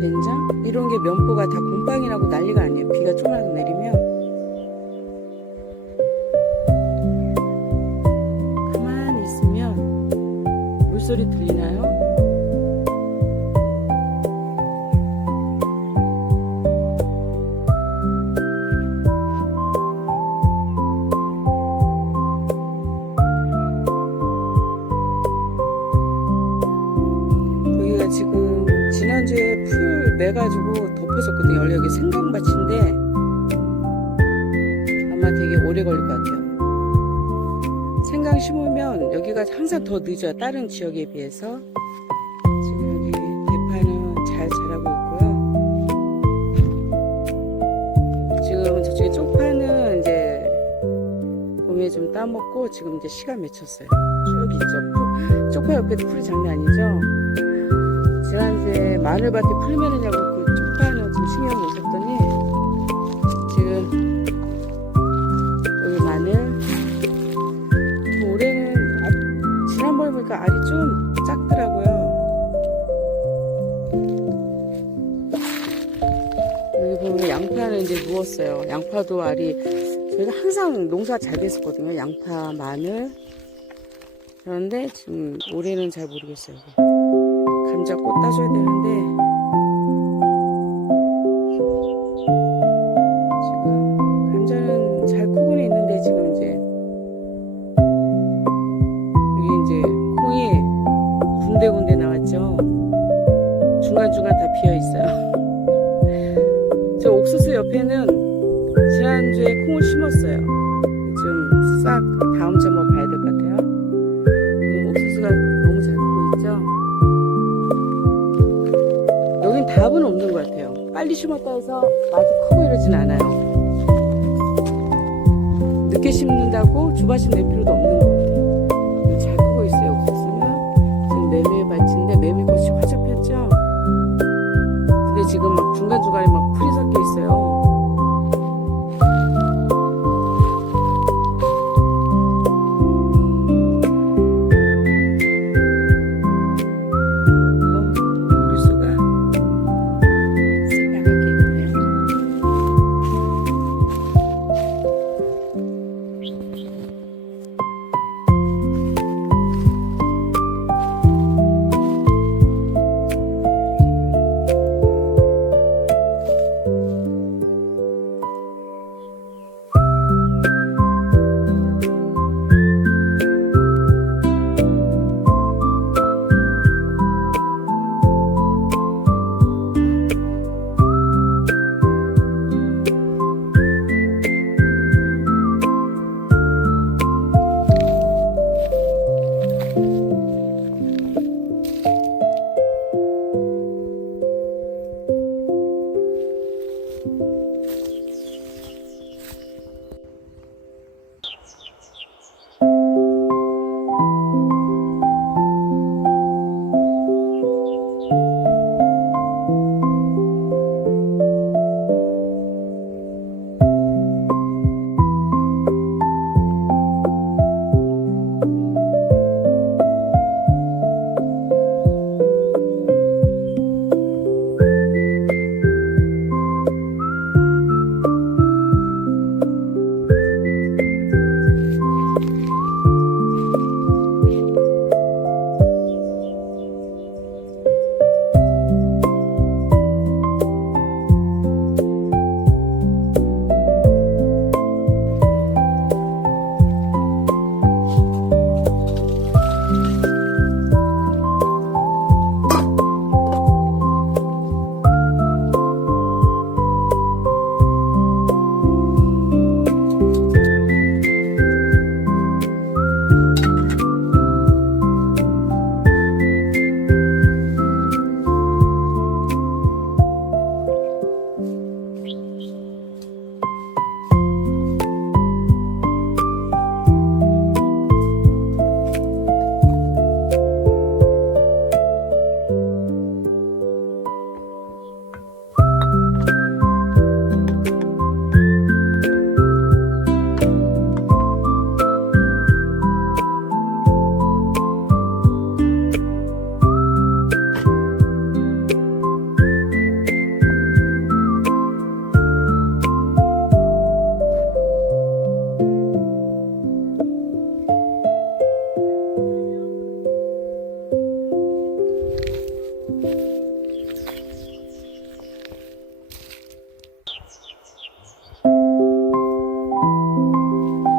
된장 이런 게 면보가 다 곰팡이 나고 난리가 아니에요. 비가 조금만 내리면. 가만히 있으면 물소리 들리나요? 여기가 지금 지난주에 풀 매가지고 덮었었거든요. 원래 여기 생강밭인데 아마 되게 오래 걸릴 것 같아요. 생강 심으면 여기가 항상 더 늦어요. 다른 지역에 비해서. 지금 여기 대파는 잘 자라고 있고요. 지금 저쪽에 쪽파는 이제 봄에 좀 따먹고 지금 이제 시가 맺혔어요. 쭉 있죠. 쪽파 옆에도 풀이 장난 아니죠. 지난주에 마늘밭에 풀 매느냐고 그 쪽파는 좀 신경 못 썼더니 지금 여기 마늘 올해는 지난번에 보니까 알이 좀 작더라고요. 여기 보면 양파는 이제 누웠어요. 양파도 알이 저희가 항상 농사 잘 됐었거든요. 양파, 마늘. 그런데 지금 올해는 잘 모르겠어요. 감자 꽃 따줘야 되는데 지금 감자는 잘 크고는 있는데 지금 이제 여기 이제 콩이 군데군데 나왔죠. 중간중간 다 비어 있어요. 저 옥수수 옆에는 지난주에 콩을 심었어요. 좀 싹 다음 주 한번 봐야 될 것 같아요. 옥수수가 너무 잘 크고 있죠. 여긴 답은 없는 것 같아요. 빨리 심었다 해서 아주 크고 이러진 않아요. 늦게 심는다고 주바심 낼 필요도 없는 것 같아요. 잘 크고 있어요. 옥수수는 지금 매미밭인데 매미꽃이 활짝 폈죠. 근데 지금 막 중간중간에 막 풀이 섞여 있어요.